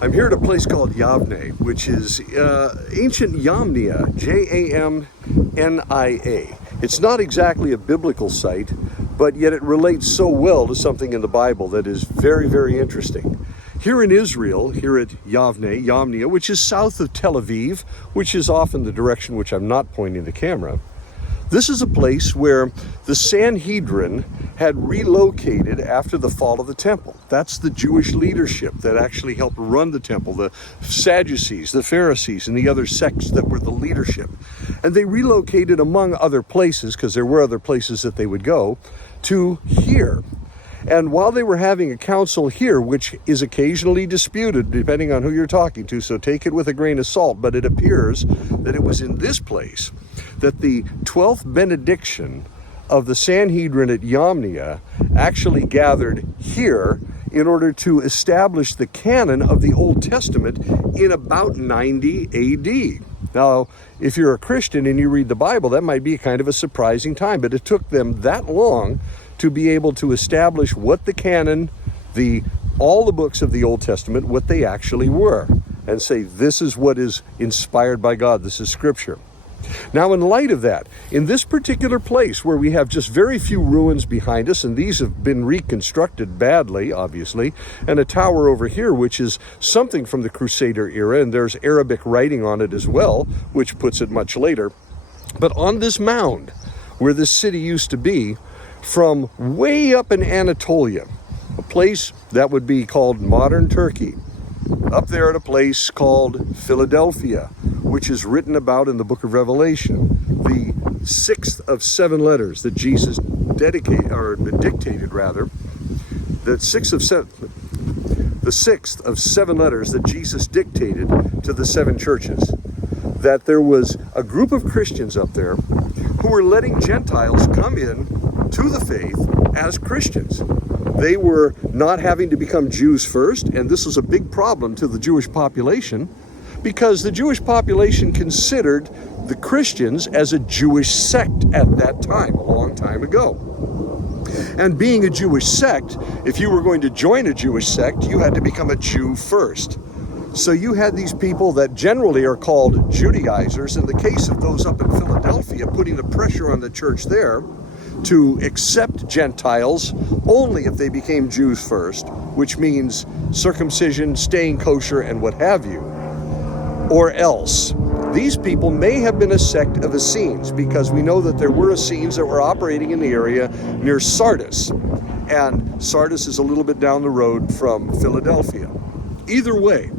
I'm here at a place called Yavne, which is ancient Jamnia, Jamnia. It's not exactly a biblical site, but yet it relates so well to something in the Bible that is very, very interesting. Here in Israel, here at Yavne, Jamnia, which is south of Tel Aviv, which is often the direction which I'm not pointing the camera, this is a place where the Sanhedrin had relocated after the fall of the temple. That's the Jewish leadership that actually helped run the temple, the Sadducees, the Pharisees, and the other sects that were the leadership. And they relocated among other places, because there were other places that they would go, to here. And while they were having a council here, which is occasionally disputed depending on who you're talking to, so take it with a grain of salt, but it appears that it was in this place that the 12th benediction of the Sanhedrin at Jamnia actually gathered here in order to establish the canon of the Old Testament in about 90 AD. Now, if you're a Christian and you read the Bible, that might be kind of a surprising time, but it took them that long to be able to establish what the canon, all the books of the Old Testament, what they actually were, and say this is what is inspired by God, this is Scripture. Now, in light of that, in this particular place where we have just very few ruins behind us, and these have been reconstructed badly, obviously, and a tower over here, which is something from the Crusader era, and there's Arabic writing on it as well, which puts it much later. But on this mound, where this city used to be, from way up in Anatolia, a place that would be called modern Turkey, up there at a place called Philadelphia, which is written about in the book of Revelation, the sixth of seven letters that Jesus dictated, the sixth of seven letters that Jesus dictated to the seven churches, that there was a group of Christians up there who were letting Gentiles come in to the faith as Christians. They were not having to become Jews first, and this was a big problem to the Jewish population because the Jewish population considered the Christians as a Jewish sect at that time, a long time ago. And being a Jewish sect, if you were going to join a Jewish sect, you had to become a Jew first. So you had these people that generally are called Judaizers. In the case of those up in Philadelphia, putting the pressure on the church there to accept Gentiles only if they became Jews first, which means circumcision, staying kosher, and what have you. Or else, these people may have been a sect of Essenes, because we know that there were Essenes that were operating in the area near Sardis. And Sardis is a little bit down the road from Philadelphia. Either way,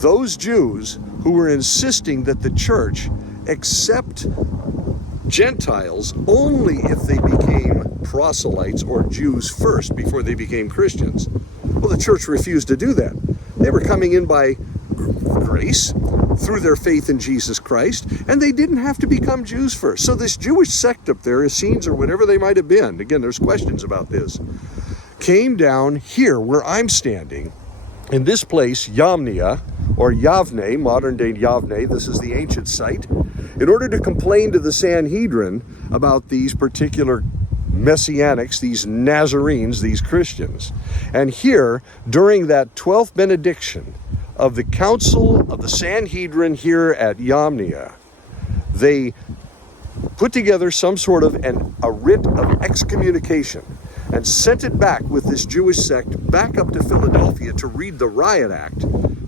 those Jews who were insisting that the church accept Gentiles only if they became proselytes or Jews first before they became Christians. Well, the church refused to do that. They were coming in by grace through their faith in Jesus Christ, and they didn't have to become Jews first. So this Jewish sect up there, Essenes or whatever they might have been, again, there's questions about this, came down here where I'm standing in this place, Jamnia, or Yavne, modern-day Yavne, this is the ancient site, in order to complain to the Sanhedrin about these particular Messianics, these Nazarenes, these Christians. And here, during that 12th benediction of the Council of the Sanhedrin here at Jamnia, they put together some sort of a writ of excommunication and sent it back with this Jewish sect back up to Philadelphia to read the Riot Act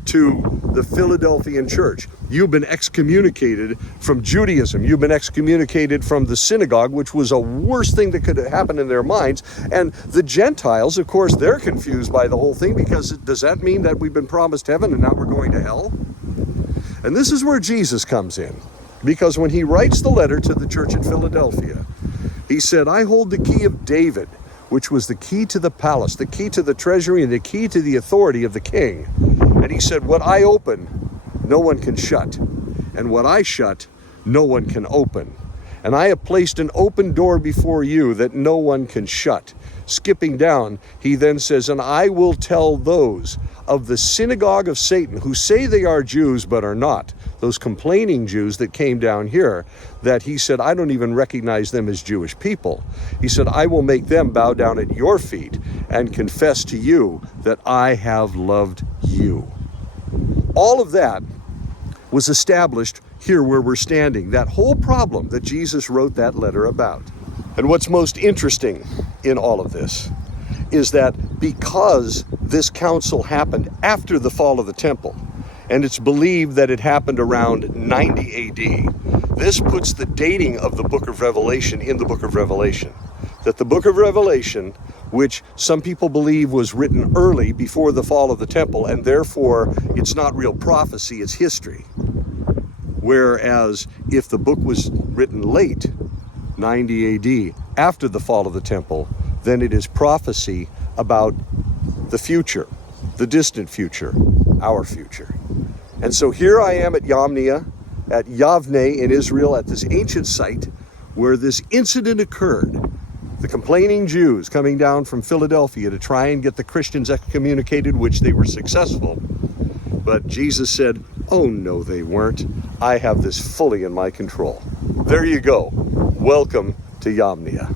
to the Philadelphian church. You've been excommunicated from Judaism. You've been excommunicated from the synagogue, which was a worst thing that could happen in their minds. And the Gentiles, of course, they're confused by the whole thing, because does that mean that we've been promised heaven and now we're going to hell? And this is where Jesus comes in, because when he writes the letter to the church at Philadelphia, he said, I hold the key of David, which was the key to the palace, the key to the treasury, and the key to the authority of the king. And he said, what I open, no one can shut. And what I shut, no one can open. And I have placed an open door before you that no one can shut. Skipping down, he then says, and I will tell those of the synagogue of Satan who say they are Jews but are not, those complaining Jews that came down here, that he said, I don't even recognize them as Jewish people. He said, I will make them bow down at your feet and confess to you that I have loved you. all of that was established here where we're standing. That whole problem that Jesus wrote that letter about. And what's most interesting in all of this is that because this council happened after the fall of the temple, and it's believed that it happened around 90 AD, this puts the dating of the book of Revelation in the book of Revelation. That the book of Revelation, which some people believe was written early before the fall of the temple, and therefore it's not real prophecy, it's history. Whereas if the book was written late, 90 AD, after the fall of the temple, then it is prophecy about the future, the distant future, our future. And so here I am at Jamnia, at Yavne in Israel, at this ancient site where this incident occurred. The complaining Jews coming down from Philadelphia to try and get the Christians excommunicated, which they were successful. But Jesus said, oh no, they weren't. I have this fully in my control. There you go. Welcome to Jamnia.